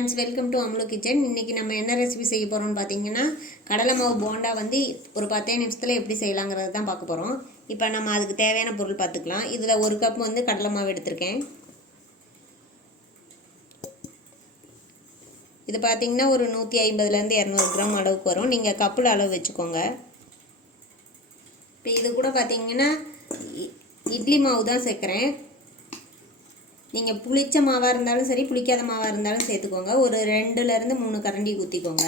Friends welcome to Amlu kitchen இன்றைக்கி நம்ம என்ன ரெசிபி செய்ய போகிறோம்னு பார்த்தீங்கன்னா கடலை மாவு போண்டா வந்து ஒரு பத்தே நிமிஷத்தில் எப்படி செய்யலாங்கிறது தான் பார்க்க போகிறோம் இப்போ நம்ம அதுக்கு தேவையான பொருள் பார்த்துக்கலாம். இதில் ஒரு கப் வந்து கடலை மாவு எடுத்திருக்கேன். இது பார்த்தீங்கன்னா ஒரு நூற்றி ஐம்பதுலேருந்து இரநூறு கிராம் அளவுக்கு வரும். நீங்கள் கப்பில் அளவு வச்சுக்கோங்க. இப்போ இது கூட பார்த்தீங்கன்னா இட்லி மாவு தான் சேர்க்குறேன். நீங்கள் புளிச்ச மாவாக இருந்தாலும் சரி புளிக்காத மாவாக இருந்தாலும் சேர்த்துக்கோங்க. ஒரு ரெண்டுலேருந்து மூணு கரண்டி ஊற்றிக்கோங்க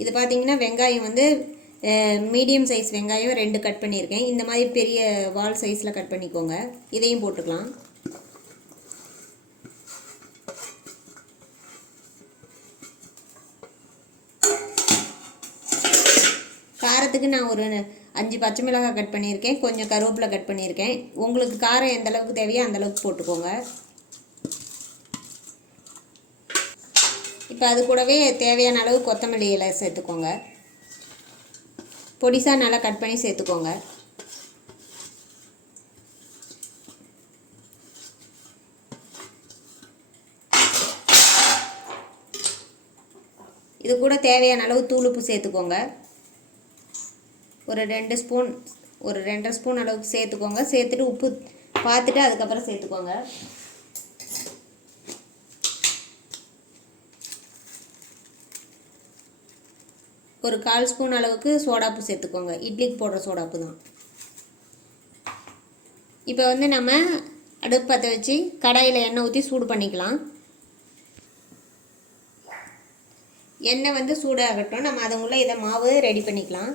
இது பார்த்தீங்கன்னா வெங்காயம் வந்து மீடியம் சைஸ் வெங்காயம் ரெண்டு கட் பண்ணியிருக்கேன். இந்த மாதிரி பெரிய வால் சைஸில் கட் பண்ணிக்கோங்க. இதையும் போட்டுக்கலாம். காரத்துக்கு நான் ஒரு அஞ்சு பச்சை மிளகாய் கட் பண்ணியிருக்கேன் கொஞ்சம் கருவேப்பிலை கட் பண்ணியிருக்கேன். உங்களுக்கு காரம் எந்த அளவுக்கு தேவையோ அந்த அளவுக்கு போட்டுக்கோங்க. இப்போ அது கூடவே தேவையான அளவு கொத்தமல்லி இலை சேர்த்துக்கோங்க. பொடிசாக நல்லா கட் பண்ணி சேர்த்துக்கோங்க. இது கூட தேவையான அளவு தூளுப்பு சேர்த்துக்கோங்க. ஒரு ரெண்டு ஸ்பூன் ஒரு ரெண்டரை ஸ்பூன் அளவுக்கு சேர்த்துக்கோங்க. சேர்த்துட்டு உப்பு பார்த்துட்டு அதுக்கப்புறம் சேர்த்துக்கோங்க. ஒரு கால் ஸ்பூன் அளவுக்கு சோடாப்பு சேர்த்துக்கோங்க. இட்லிக்கு போடுற சோடாப்பு தான். இப்போ வந்து நம்ம அடுப்பு பற்ற வச்சு கடாயில் எண்ணெய் ஊற்றி சூடு பண்ணிக்கலாம். எண்ணெய் வந்து சூடாகட்டும். நம்ம அதுக்குள்ளே இதை மாவு ரெடி பண்ணிக்கலாம்.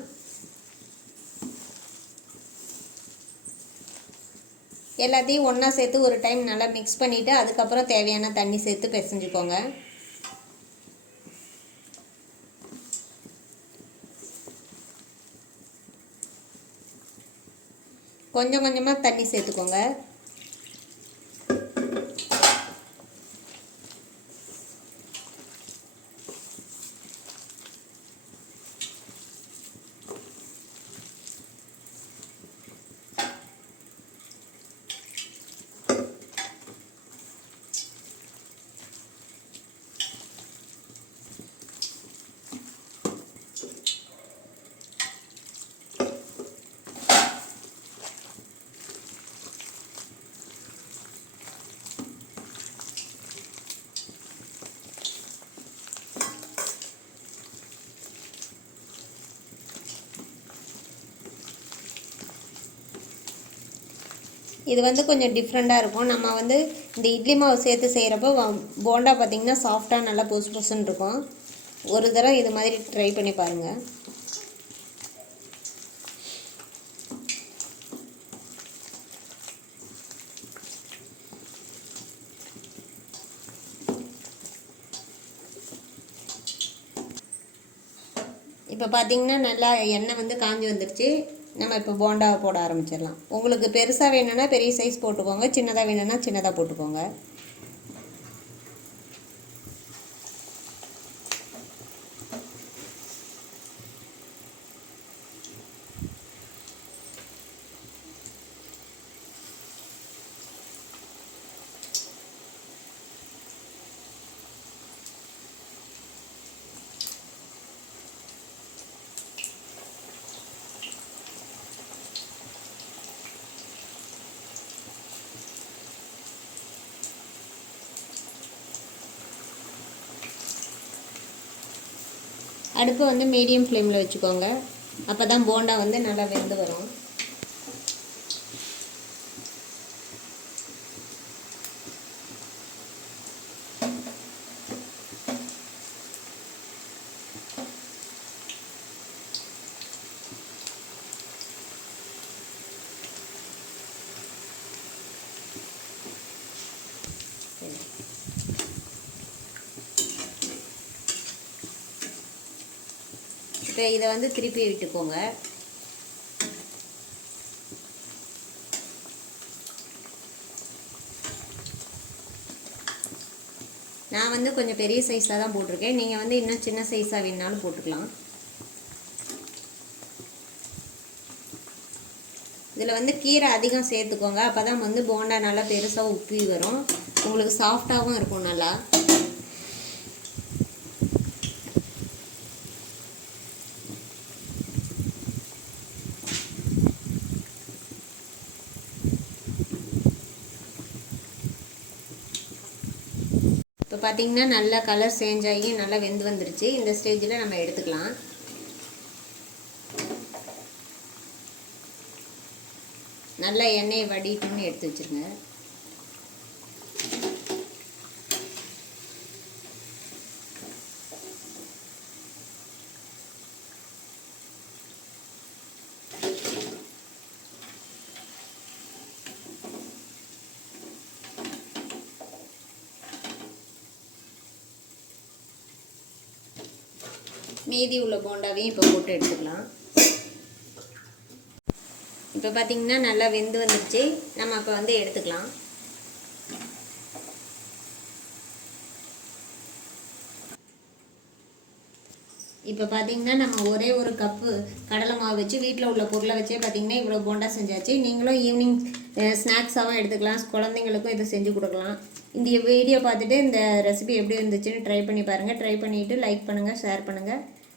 எல்லாத்தையும் ஒன்றா சேர்த்து ஒரு டைம் நல்லா மிக்ஸ் பண்ணிவிட்டு அதுக்கப்புறம் தேவையான தண்ணி சேர்த்து பிசைஞ்சுக்கோங்க. கொஞ்சம் கொஞ்சமாக தண்ணி சேர்த்துக்கோங்க. இது வந்து கொஞ்சம் டிஃப்ரெண்ட்டாக இருக்கும். நம்ம வந்து இந்த இட்லி மாவு சேர்த்து செய்கிறப்போ போண்டா பார்த்திங்கன்னா சாஃப்டாக நல்லா பொசு பொசுன்னு இருக்கும். ஒரு தடவை இது மாதிரி ட்ரை பண்ணி பாருங்கள் இப்போ பார்த்தீங்கன்னா நல்லா எண்ணெய் வந்து காஞ்சி வந்துருச்சு. நம்ம இப்போ போண்டாவை போட ஆரம்பிச்சிடலாம். உங்களுக்கு பெருசாக வேணும்னா பெரிய சைஸ் போட்டுக்கோங்க. சின்னதாக வேணும்னா சின்னதாக போட்டுக்கோங்க. அடுப்பு வந்து மீடியம் ஃப்ளேமில் வச்சுக்கோங்க. அப்போ தான் போண்டா வந்து நல்லா வெந்து வரும். இப்போ இதை வந்து திருப்பி விட்டுக்கோங்க நான் வந்து கொஞ்சம் பெரிய சைஸாக தான் போட்டிருக்கேன். நீங்கள் வந்து இன்னும் சின்ன சைஸாக வேணுன்னாலும் போட்டுக்கலாம். இதில் வந்து கீரை அதிகம் சேர்த்துக்கோங்க. அப்போ தான் வந்து போண்டா நல்லா பெருசாக உப்பி வரும். உங்களுக்கு சாஃப்டாகவும் இருக்கும் நல்லா. பார்த்தீங்கன்னா நல்லா கலர் சேஞ்ச் ஆகி நல்லா வெந்து வந்துருச்சு. இந்த ஸ்டேஜில் நம்ம எடுத்துக்கலாம். நல்லா எண்ணெயை வடிட்டுன்னு எடுத்து வச்சுருங்க. மீதி உள்ள போண்டாவையும் இப்போ போட்டு எடுத்துக்கலாம். இப்போ பார்த்தீங்கன்னா நல்லா வெந்து வந்துடுச்சு நம்ம அப்போ வந்து எடுத்துக்கலாம். இப்போ பார்த்தீங்கன்னா நம்ம ஒரே ஒரு கப்பு கடலை மாவு வச்சு வீட்டில் உள்ள பொருளை வச்சே பார்த்தீங்கன்னா இவ்வளோ போண்டா செஞ்சாச்சு. நீங்களும் ஈவினிங் ஸ்நாக்ஸாகவும் எடுத்துக்கலாம். குழந்தைங்களுக்கும் இதை செஞ்சு கொடுக்கலாம். இந்த வீடியோ பார்த்துட்டு இந்த ரெசிபி எப்படி இருந்துச்சுன்னு ட்ரை பண்ணி பாருங்கள் ட்ரை பண்ணிவிட்டு லைக் பண்ணுங்கள் ஷேர் பண்ணுங்கள்